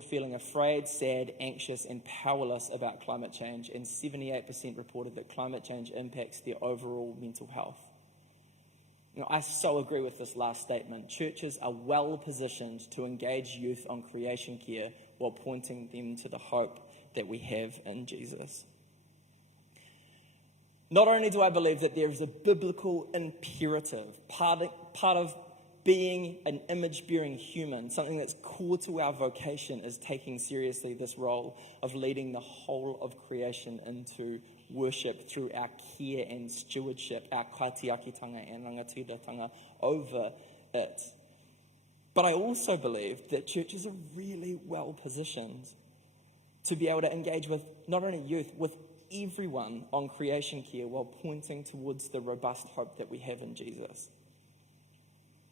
feeling afraid, sad, anxious, and powerless about climate change, and 78% reported that climate change impacts their overall mental health. I so agree with this last statement. Churches are well positioned to engage youth on creation care while pointing them to the hope that we have in Jesus. Not only do I believe that there is a biblical imperative, part of being an image-bearing human, something that's core to our vocation is taking seriously this role of leading the whole of creation into worship through our care and stewardship, our kaitiakitanga and rangatiratanga over it. But I also believe that churches are really well positioned to be able to engage with not only youth, with everyone on creation care while pointing towards the robust hope that we have in Jesus.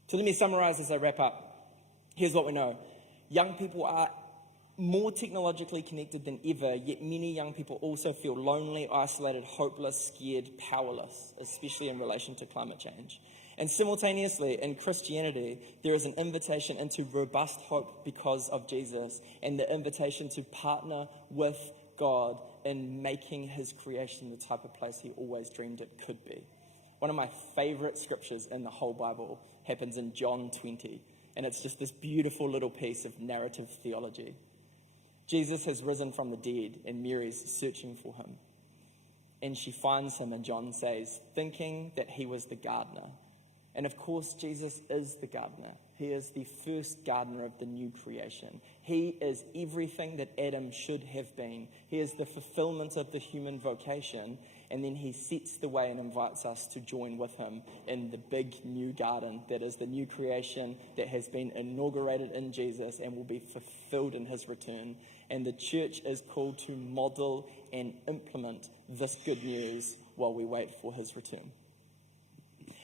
So let me summarize as I wrap up. Here's what we know. Young people are more technologically connected than ever, yet many young people also feel lonely, isolated, hopeless, scared, powerless, especially in relation to climate change. And simultaneously, in Christianity, there is an invitation into robust hope because of Jesus, and the invitation to partner with God in making his creation the type of place he always dreamed it could be. One of my favorite scriptures in the whole Bible happens in John 20, and it's just this beautiful little piece of narrative theology. Jesus has risen from the dead, and Mary's searching for him. And she finds him, and John says, thinking that he was the gardener. And of course, Jesus is the gardener. He is the first gardener of the new creation. He is everything that Adam should have been. He is the fulfillment of the human vocation. And then he sets the way and invites us to join with him in the big new garden that is the new creation that has been inaugurated in Jesus and will be fulfilled in his return. And the church is called to model and implement this good news while we wait for his return.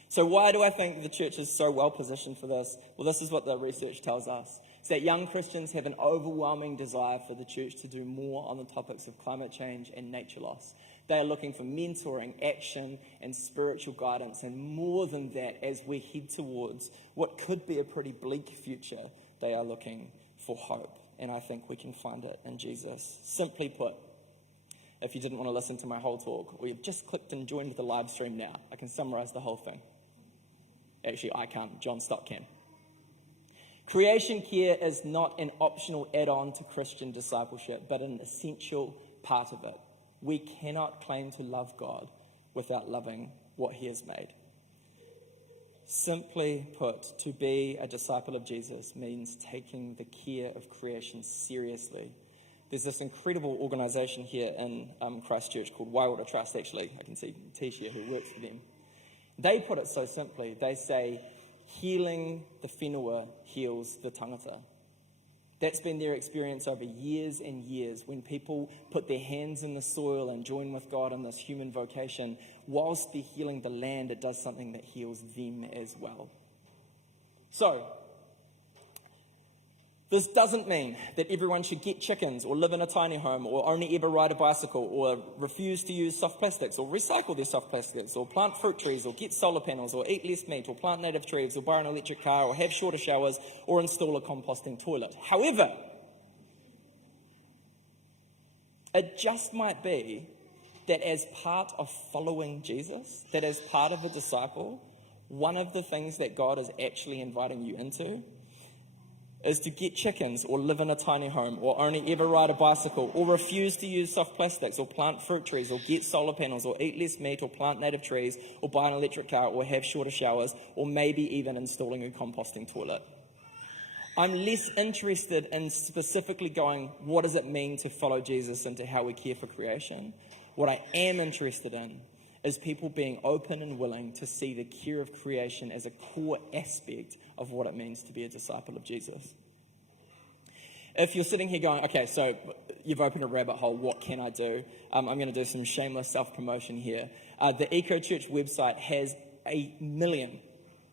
So why do I think the church is so well positioned for this? Well, this is what the research tells us. It's that young Christians have an overwhelming desire for the church to do more on the topics of climate change and nature loss. They are looking for mentoring, action, and spiritual guidance. And more than that, as we head towards what could be a pretty bleak future, they are looking for hope. And I think we can find it in Jesus. Simply put, if you didn't want to listen to my whole talk, or you've just clicked and joined the live stream now, I can summarize the whole thing. Actually, I can't. John Stott can. Creation care is not an optional add-on to Christian discipleship, but an essential part of it. We cannot claim to love God without loving what he has made. Simply put, to be a disciple of Jesus means taking the care of creation seriously. There's this incredible organisation here in Christchurch called Why Would I Trust, actually. I can see Tish here who works for them. They put it so simply. They say, healing the whenua heals the tangata. That's been their experience over years and years. When people put their hands in the soil and join with God in this human vocation, whilst they're healing the land, it does something that heals them as well. So, this doesn't mean that everyone should get chickens or live in a tiny home or only ever ride a bicycle or refuse to use soft plastics or recycle their soft plastics or plant fruit trees or get solar panels or eat less meat or plant native trees or buy an electric car or have shorter showers or install a composting toilet. However, it just might be that as part of following Jesus, that as part of a disciple, one of the things that God is actually inviting you into is to get chickens or live in a tiny home or only ever ride a bicycle or refuse to use soft plastics or plant fruit trees or get solar panels or eat less meat or plant native trees or buy an electric car or have shorter showers or maybe even installing a composting toilet. I'm less interested in specifically going, what does it mean to follow Jesus into how we care for creation? What I am interested in is people being open and willing to see the care of creation as a core aspect of what it means to be a disciple of Jesus. If you're sitting here going, okay, so you've opened a rabbit hole, what can I do? I'm going to do some shameless self-promotion here. The Eco Church website has 1 million,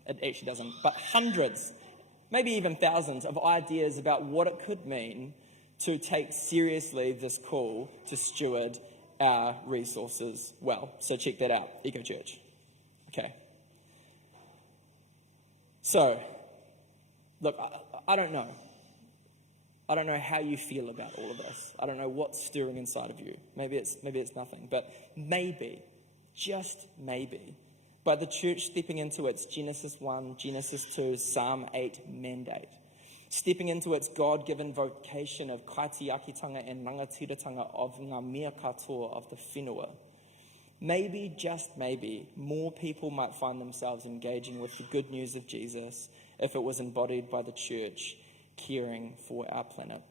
it actually doesn't, but hundreds, maybe even thousands of ideas about what it could mean to take seriously this call to steward our resources well. So check that out, Eco Church. Okay. So, look, I don't know. I don't know how you feel about all of this. I don't know what's stirring inside of you. Maybe it's nothing. But maybe, just maybe, by the church stepping into its Genesis 1, Genesis 2, Psalm 8 mandate, stepping into its God-given vocation of kaitiakitanga and rangatiratanga of ngā mea katoa, of the whenua, maybe, just maybe, more people might find themselves engaging with the good news of Jesus if it was embodied by the church caring for our planet.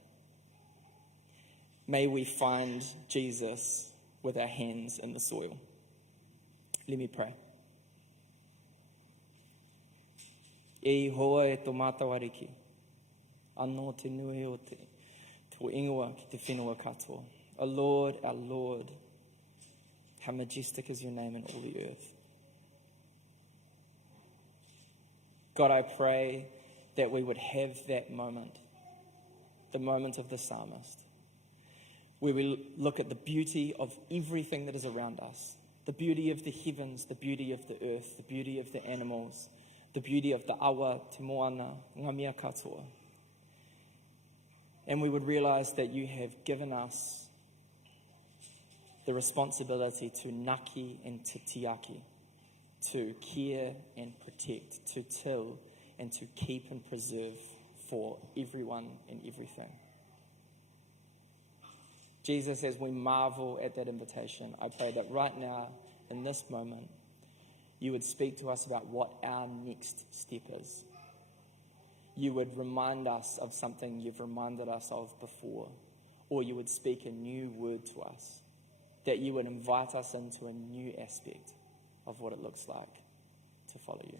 May we find Jesus with our hands in the soil. Let me pray. E hoa e tō mātawariki, anō te nui o te, tō ingoa ki te whenua katoa. O Lord, our Lord, how majestic is your name in all the earth. God, I pray that we would have that moment, the moment of the psalmist, where we look at the beauty of everything that is around us, the beauty of the heavens, the beauty of the earth, the beauty of the animals, the beauty of the awa, te moana, ngā mea katoa. And we would realize that you have given us the responsibility to naki and to tiaki, to care and protect, to till and to keep and preserve for everyone and everything. Jesus, as we marvel at that invitation, I pray that right now, in this moment, you would speak to us about what our next step is. You would remind us of something you've reminded us of before, or you would speak a new word to us, that you would invite us into a new aspect of what it looks like to follow you.